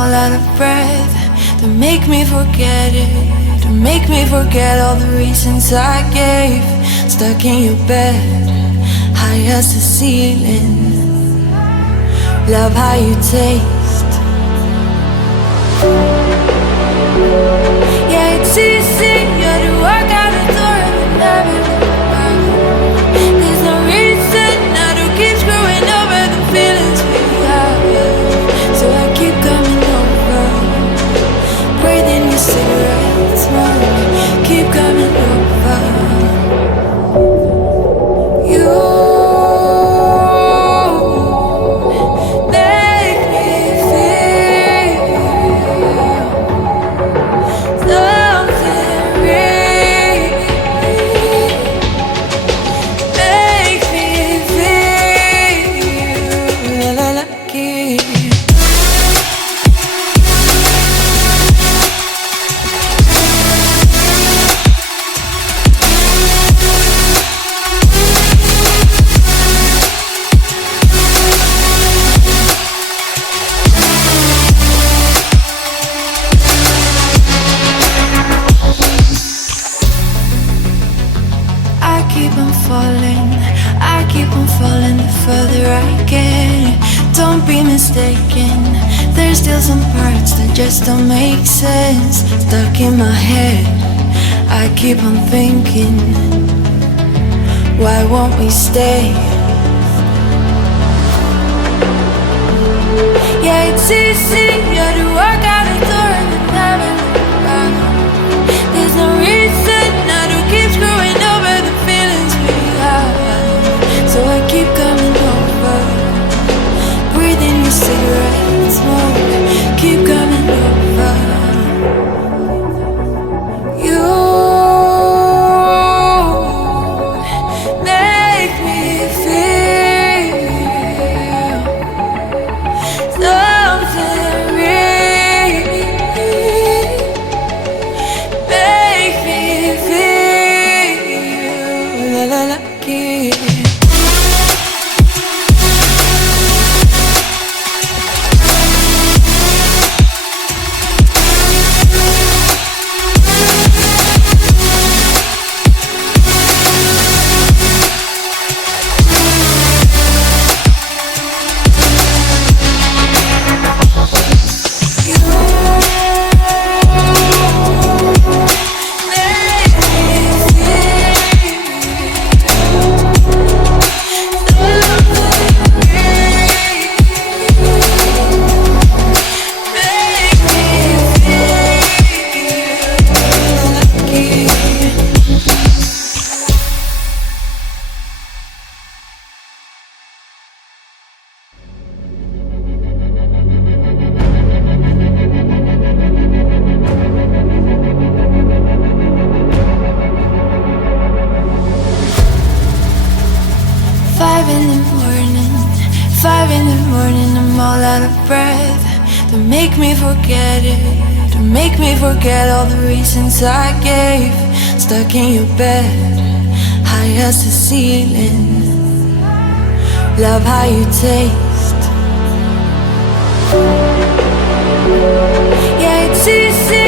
all out of breath. Don't make me forget it. Don't make me forget all the reasons I gave. Stuck in your bed, high as the ceiling. Love how you taste. Yeah, it's easy, you to walk out the door and never look back. There's no reason now to keep screwing over the feelings we have. So I keep coming over, breathing your cigarette smoke. Keep coming over. You just don't make sense. Stuck in my head, I keep on thinking, why won't we stay? Yeah, it's easy, you to walk out the door and never look back. There's no reason now to keep screwing over the feelings we have. So I keep coming over, breathing your cigarette smoke. Keep coming over. You make me feel something real. Make me feel lucky. 5 in the morning, I'm all out of breath. Don't make me forget it. Don't make me forget all the reasons I gave. Stuck in your bed, high as the ceiling. Love how you taste. Yeah, it's easy.